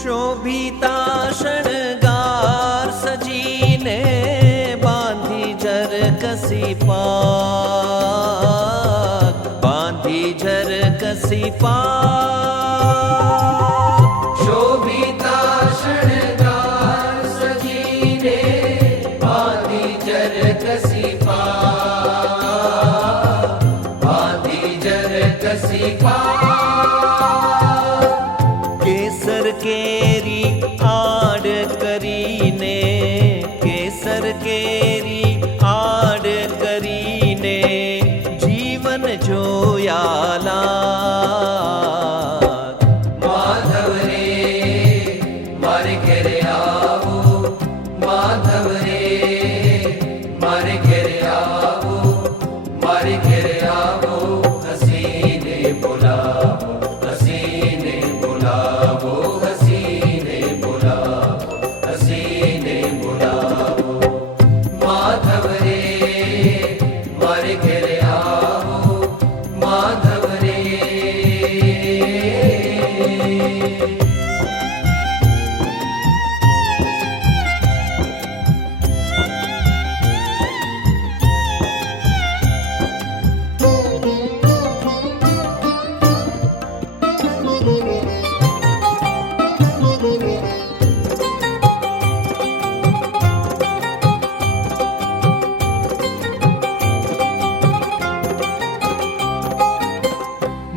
शोभिता शृंगार सजीने बांधी झर कसी पाग, बांधी झर कसी पाग। शोभिता शृंगार सजीने बांधी झर कसी पाग, बांधी झर कसी पाग। केसर केरी आड़ करीने, केसर केरी आड़ करीने जीवन जोयाला। माधव रे मारे घेरे आवो, माधव रे मारे घेरे आवो, मारे घेरे आवो। हसीने बुलावो, हसीने बुलावो, हसीने बुलावो, हसीने बुलावो। माधव रे मारे घेरे आवो, माधव रे।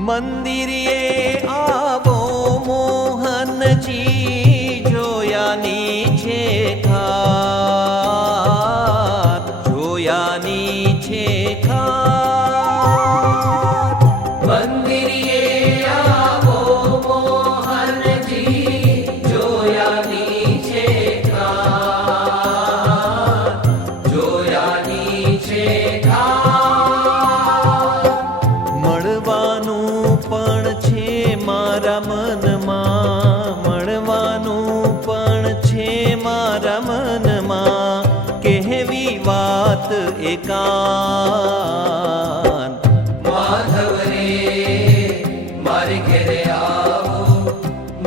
મંદિરે આવો મોહનજી, જોયાની છે ખાત, જોયાની છે ખાત। મંદિરે આવો મોહનજી, જોયાની છે ખાત, જોયાની છે ખાત। મળવાનું પણ છે મારા મનમાં, મળવાનું પણ છે મારા મનમાં, કહેવી વાત એકાંત। માધવ રે મારે ઘેરે આવો,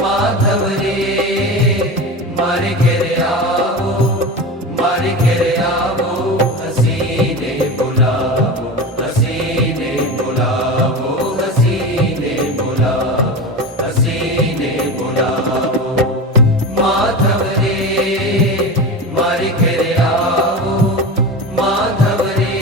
માધવ રે મારે ઘેરે આવો, મારે ઘેરે આવો। હસીને બોલાવો, હસીને બોલાવો, હસીને બોલાવો, હસીને બોલાવો। માધવ રે મારે ઘેરે આવો, માધવ રે।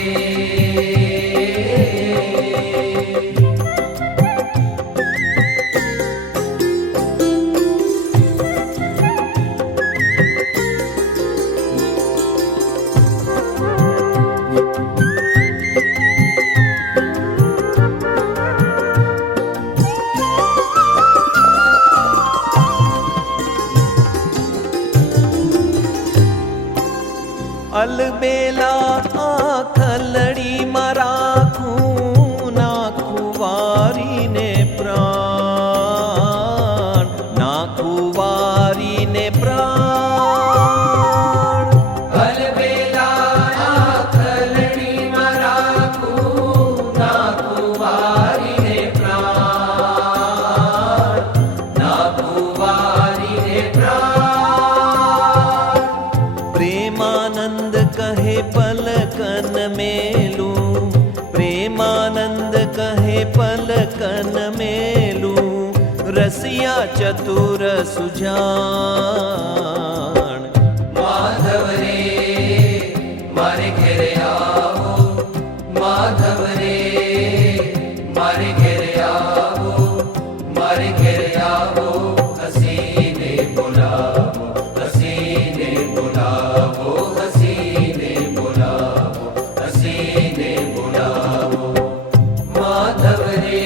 અલબેલા આખલડીમાં રાખું, નાખું વારીને પ્રાણ, નાખું વારીને પ્રાણ। અલબેલા कहे पलकन मेलूं, प्रेमानंद कहे पलकन मेलूं, रसिया चतुर सुजान। माधव रे मारे घेरे आओ, माधव रे मारे घेरे आओ, मारे घेरे आओ, हसीने बुलाओ, हसीने बुलाओ, हसीने बुलाओ, हसीने बुलाओ। माधव रे